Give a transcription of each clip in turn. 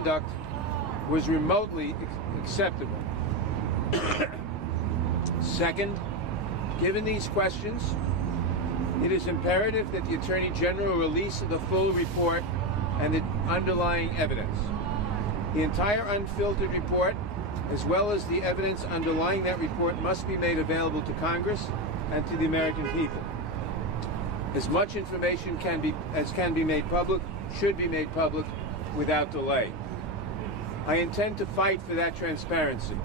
conduct was remotely acceptable. Second, given these questions, it is imperative that the Attorney General release the full report and the underlying evidence. The entire unfiltered report, as well as the evidence underlying that report, must be made available to Congress and to the American people. As much information as can be made public should be made public without delay. I intend to fight for that transparency.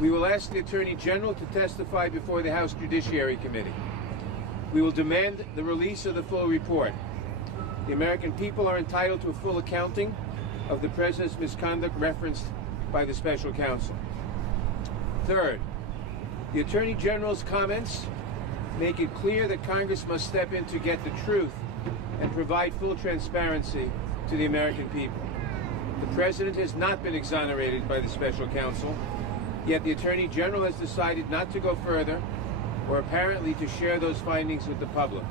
We will ask the Attorney General to testify before the House Judiciary Committee. We will demand the release of the full report. The American people are entitled to a full accounting of the President's misconduct referenced by the Special Counsel. Third, the Attorney General's comments make it clear that Congress must step in to get the truth and provide full transparency to the American people. The President has not been exonerated by the Special Counsel, yet the Attorney General has decided not to go further or apparently to share those findings with the public.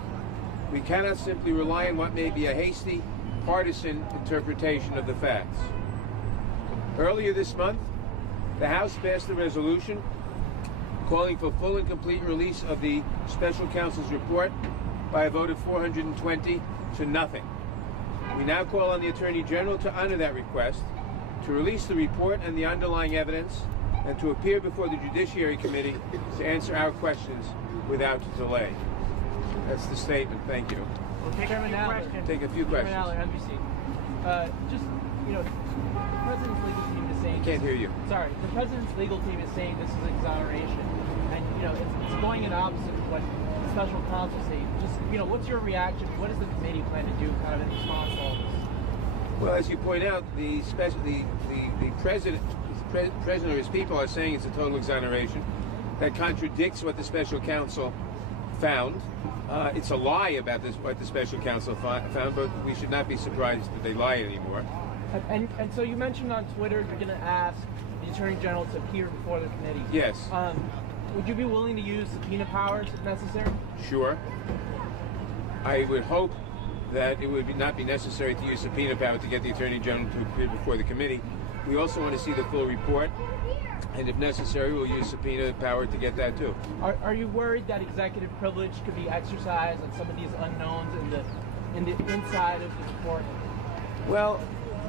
We cannot simply rely on what may be a hasty, partisan interpretation of the facts. Earlier this month, the House passed a resolution calling for full and complete release of the Special Counsel's report by a vote of 420 to nothing. We now call on the Attorney General to honor that request, to release the report and the underlying evidence, and to appear before the Judiciary Committee to answer our questions without delay. That's the statement. Thank you. We'll take a few questions. Just, the President's legal team is saying... I can't hear you. Sorry. The President's legal team is saying this is exoneration. And, it's going in opposite of what the Special Counsel say. Just, what's your reaction? What does the committee plan to do kind of in response to all this? Well, as you point out, the President or his people are saying it's a total exoneration. That contradicts what the Special Counsel found. It's a lie about what the Special Counsel found, but we should not be surprised that they lie anymore. And so you mentioned on Twitter you're going to ask the Attorney General to appear before the committee. Yes. Would you be willing to use subpoena powers if necessary? Sure. I would hope that it would not be necessary to use subpoena power to get the Attorney General to appear before the committee. We also want to see the full report, and if necessary, we'll use subpoena power to get that too. Are you worried that executive privilege could be exercised on some of these unknowns in the inside of the report? Well,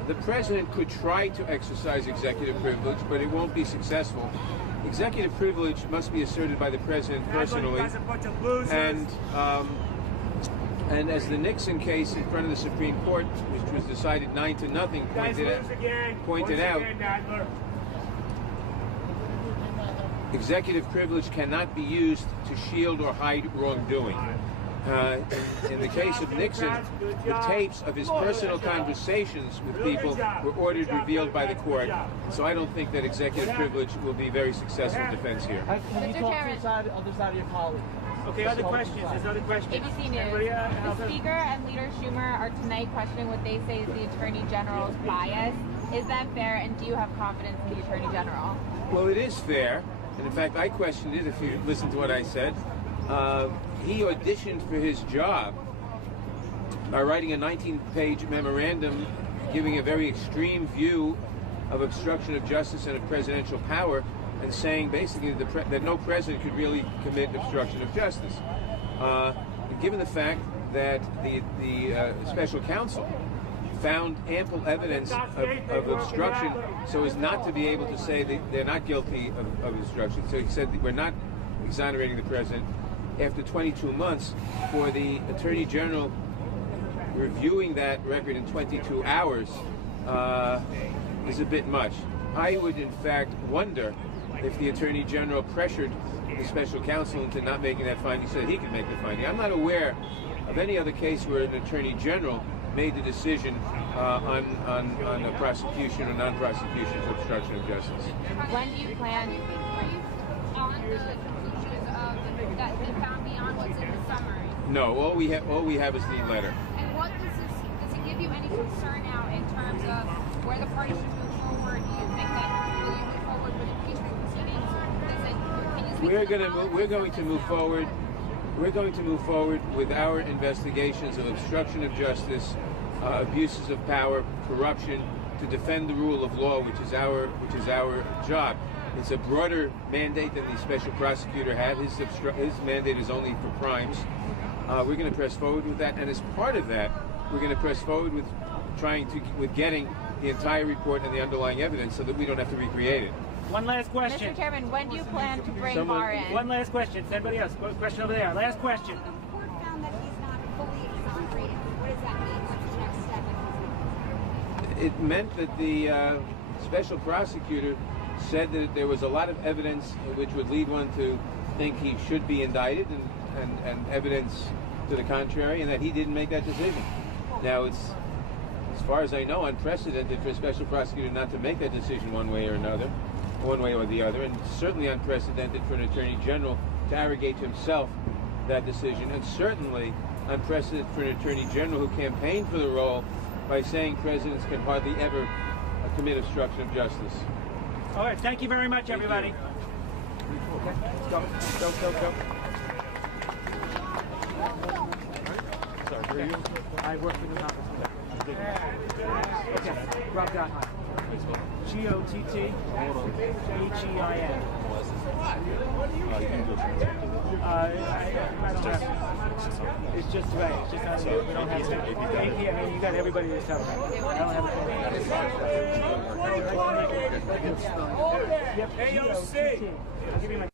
the President could try to exercise executive privilege, but it won't be successful. Executive privilege must be asserted by the President personally, and as the Nixon case in front of the Supreme Court, which was decided 9-0, pointed out, executive privilege cannot be used to shield or hide wrongdoing. In the case of Nixon, the tapes of his personal conversations with people were ordered revealed by the court, so I don't think that executive privilege will be a very successful defense here. Have you talked to the other side of your colleagues? Okay, other questions. There's other questions. ABC News. The Speaker and Leader Schumer are tonight questioning what they say is the Attorney General's bias. Is that fair, and do you have confidence in the Attorney General? Well, it is fair, and in fact, I questioned it if you listen to what I said. He auditioned for his job by writing a 19-page memorandum giving a very extreme view of obstruction of justice and of presidential power, and saying basically that no president could really commit obstruction of justice. Given the fact that the Special Counsel found ample evidence of obstruction so as not to be able to say that they're not guilty of obstruction. So he said that we're not exonerating the president. After 22 months, for the Attorney General reviewing that record in 22 hours is a bit much. I would, in fact, wonder if the Attorney General pressured the Special Counsel into not making that finding so that he could make the finding. I'm not aware of any other case where an Attorney General made the decision on a prosecution or non-prosecution for obstruction of justice. When do you plan to be briefed on the conclusions of that they found beyond what's in the summary? No, all we have is the letter. And what does it give you any concern now in terms of where the party should move forward? Do you think that will you move forward with impeachment proceedings? We're going to move forward. We're going to move forward with our investigations of obstruction of justice, abuses of power, corruption, to defend the rule of law, which is our job. It's a broader mandate than the special prosecutor had. His mandate is only for crimes. We're going to press forward with that, and as part of that, we're going to press forward with getting the entire report and the underlying evidence, so that we don't have to recreate it. One last question. Mr. Chairman, when do you plan to bring Barr in? One last question. Anybody else? Question over there. Last question. The court found that he's not fully exonerated. What does that mean? What's the next step if he's not? It meant that the special prosecutor said that there was a lot of evidence which would lead one to think he should be indicted, and evidence to the contrary, and that he didn't make that decision. Now, it's, as far as I know, unprecedented for a special prosecutor not to make that decision one way or the other, and certainly unprecedented for an attorney general to arrogate to himself that decision, and certainly unprecedented for an attorney general who campaigned for the role by saying presidents can hardly ever commit obstruction of justice. All right. Thank you very much, everybody. Okay, let's go. Go. I work for the office. Okay. Rob Gotthein. Gotthein. I don't have. It's just right. It's just not. We don't have. AP, I mean, you got everybody to tell. I don't have a. Yep. AOC. I'll give you my.